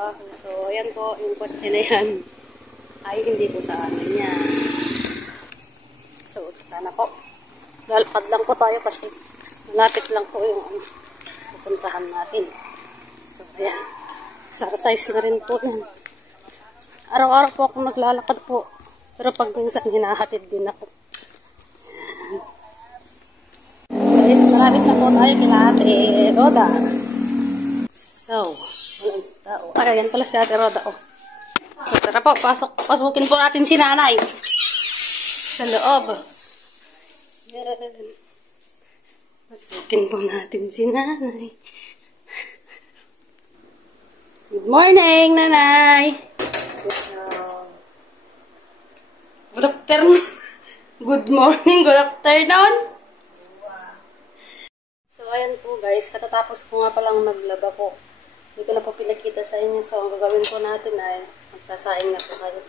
trabaho. So, ayan po, yung kotse na yan ay hindi po sa amin yan. So, sana po. Lalakad lang po tayo kasi malapit lang po yung pupuntahan natin. So, ayan. Exercise na rin po yan. Araw-araw po akong naglalakad po. Pero pag minsan hinahatid din ako. Guys, malapit na po tayo kila Ate Roda. So, walang tao. Ayan pala si Ate Roda. Oh. So, tara po, pasukin po natin si Nanay. Sa loob. Yan. Pasukin po natin si Nanay. Good morning, Nanay. Good afternoon. Good morning, good afternoon. So, ayan po guys. Katatapos ko nga palang maglaba po. Hindi ko na po pinakita sa inyo. So, ang gagawin po natin ay magsasaing na po kayo.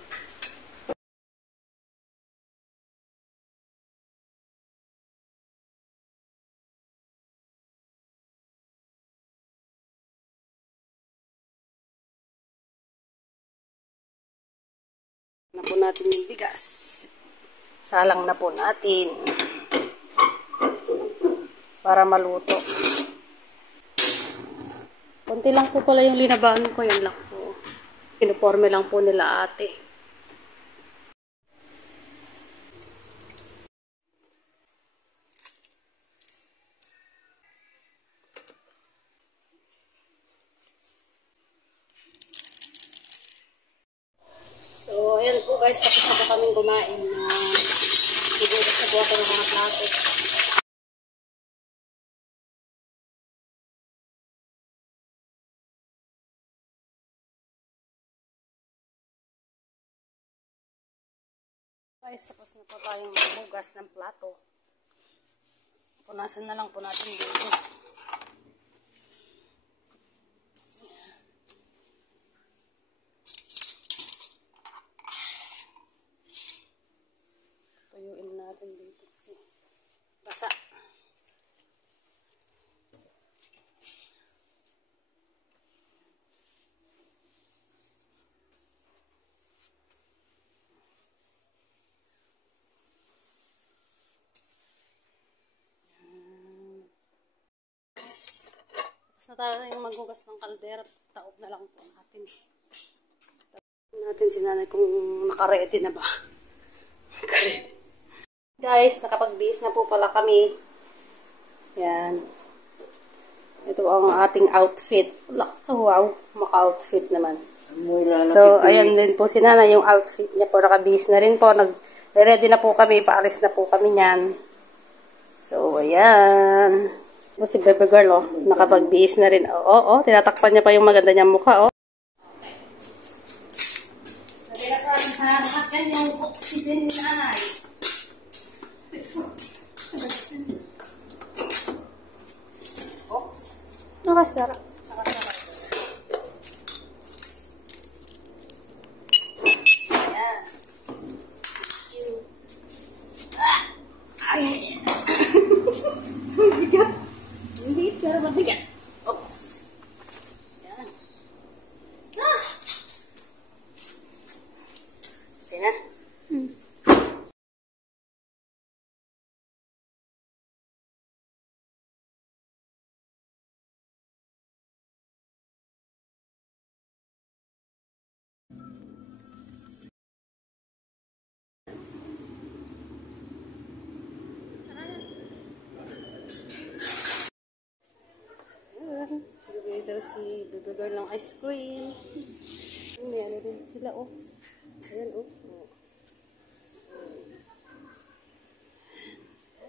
Na po natin yung bigas. Salang na po natin. Para maluto. Kunti lang po pala yung linabaan ko. Yan lang po. Pinuporme lang po nila ate. So, ayan po guys. Tapos na po kaming kumain. Siguras na po ako ng mga plato. Guys, tapos na po tayong magugas ng plato. Punasan na lang po natin dito. Tuyuin natin dito kasi basa. Na tayo yung maghugas ng kaldera, taob na lang po natin. Taob natin si Nanay kung naka-ready na ba. Guys, nakapag-bihis na po pala kami. Yan. Ito ang ating outfit. Wow, maka-outfit naman. So, ayan din po si Nanay yung outfit niya po. Nakabihis na rin po. Nag-ready na po kami. Paalis na po kami niyan. So, ayan. O, si Bebe Girl, oh. Nakapag-bihis na rin. Oo, tinatakpan niya pa yung maganda niyang mukha, oh. Lagay na sa lahat yan yung oxygen ni Nanay. Oops. Nakasara. Ayan. Thank you. Ay. Bigat. Hindi, pero mabigat. Oops. Yan. Okay na. Bibili daw si Bebe Girl ng ice cream. Ayan, rin sila, oh. Ayan, oh.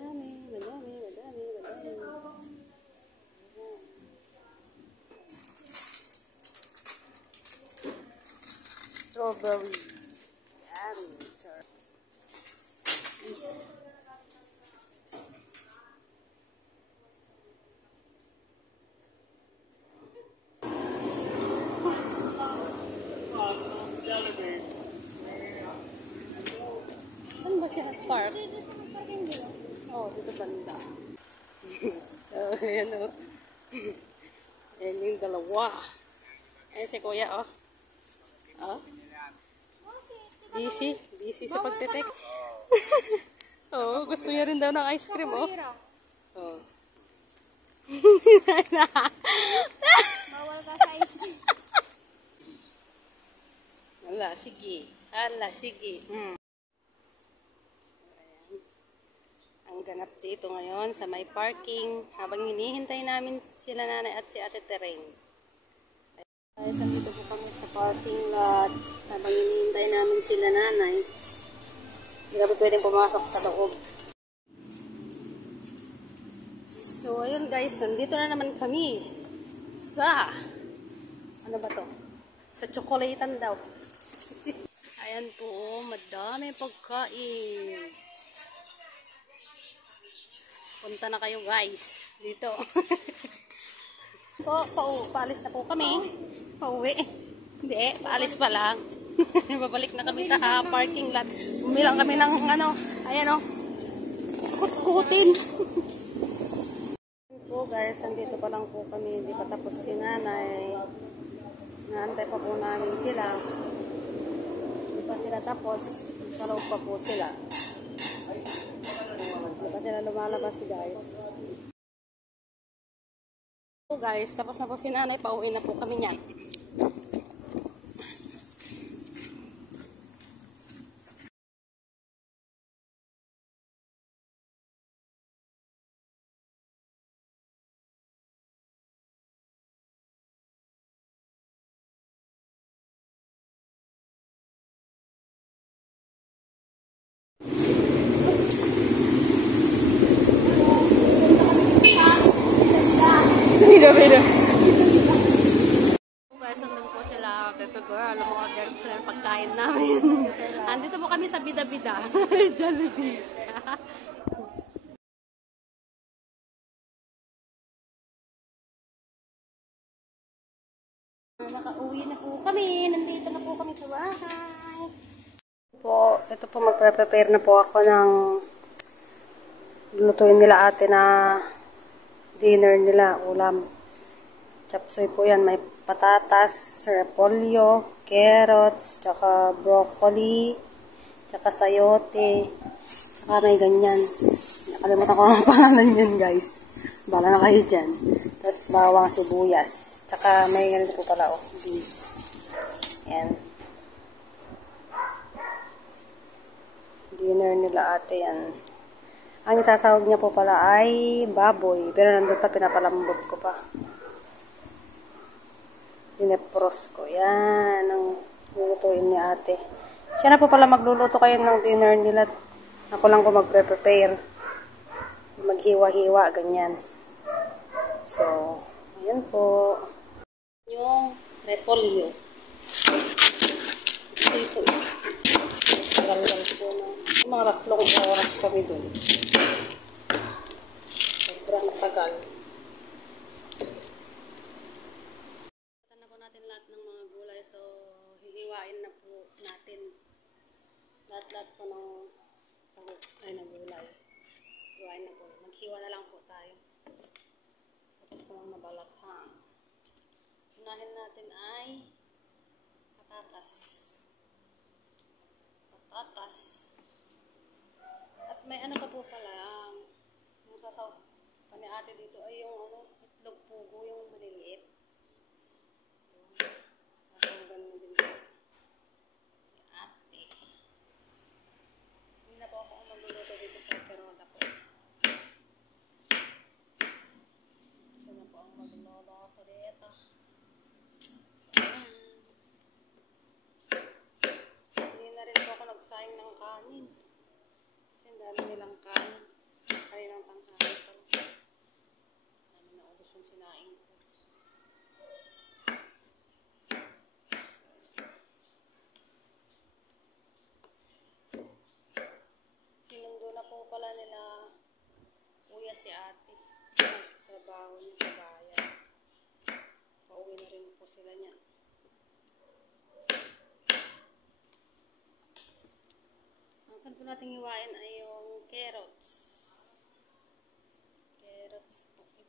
Madami. Strawberry. Yan, sure. Saan ba siya nag-park? Oh, dito banda. So, ayan o. Ayan yung dalawa. Ayan si kuya, oh. Oh. Busy. Busy sa pagtitek. Oh, gusto niya rin daw ng ice cream, oh. Oh. Bawal ka sa ice cream. Ala, sige. Ala, sige. Ang ganap dito ngayon sa may parking habang hinihintay namin sila nanay at si Ate Tereng. Guys, andito po kami sa parking lot habang hinihintay namin sila nanay. Hindi kami pwedeng pumasok sa loob. So, ayun guys, nandito na naman kami sa, ano ba to? Sa tsokolatean daw. Ayan po, madami pagkain. Punta na kayo guys, dito. Paalis na po kami. Pauwi. Hindi, paalis pa lang. Babalik na kami sa parking lot. Bumilang kami ng ano, ayan o. Kutkutin. Po guys, andito pa lang po kami. Hindi pa tapos si nanay. Naantay pa po namin sila. Hindi pa sila tapos. Sa loob pa po sila. Hindi pa sila lumalabas guys. So guys, tapos na po si nanay. Pauwi na po kami niyan. Bida. Guys, nandun po sila, Pepe Girl. Order po sila ng pagkain namin. Andito po kami sa Bida. Jollibee. Makauwi na po kami. Nandito na po kami sa bahay. Ito po, magpre-prepare na po ako ng lutuin nila ate na dinner nila, ulam. Chapsoy po yan. May patatas, repolyo, carrots, tsaka broccoli, tsaka sayote, tsaka may ganyan. Nakalimutan ko ang pangalan yan guys. Bala na kayo dyan. Tapos bawang sibuyas. Tsaka may ganito po pala, beans. Yan. Dinner nila ate yan. Ang isasahog niya po pala ay baboy. Pero nandun pa, pinapalambot ko pa. Pinepros ko. Yan ang lulutuin ni ate. Siya na po pala magluluto kayo ng dinner nila. Ako lang po magpre-prepare. Maghiwa-hiwa, ganyan. So, ayan po. Yung repolyo. Ito. Tagal-tagal po na. Mga 3 oras kami dun. Sobrang tagal. Patan na po natin lahat ng mga gulay. So, hihiwain na po natin. Lahat-lahat po ng gulay. Hiwain na po. Maghiwa na lang po tayo. Tapos po ang nabalatan. Unahin natin ay patatas. At may ano pa po pala, yung sasaw pa ni ate dito ay yung itlog pugo, yung maliliit. Sasawagan mo din po. Ate. Hindi na po ako magluluto dito sa keroda po. Ito na po ang magluluto dito. Hindi na rin po ako nagsayang ng kanin. Kasi ang dami nilang kanin. Kaninang tanghali pa lang. Dami na ubos yung sinaing ko. Sinundo na po pala nila kuya si ate. Nagtrabaho niya sa bayan. Pauwi na rin po sila niya. Ang saan po natin hiwain ay yung carrots. Carrots po ito.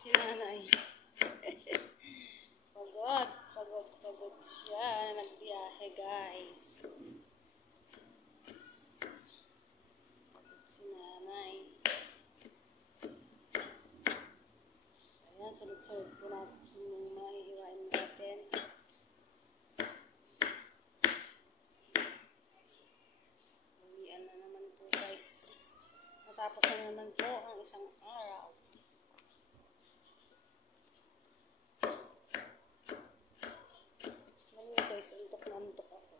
si nanay. Pagod siya. Nagbiyahe, guys. Pagod si nanay. Ayan, sunod-sunod po natin yung mga iiwain natin. Uwian na naman po, guys. Natapos na naman po ang isang araw. Guys, untok na untok ako.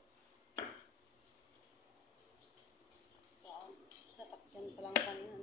Sasakyan pa lang kanina.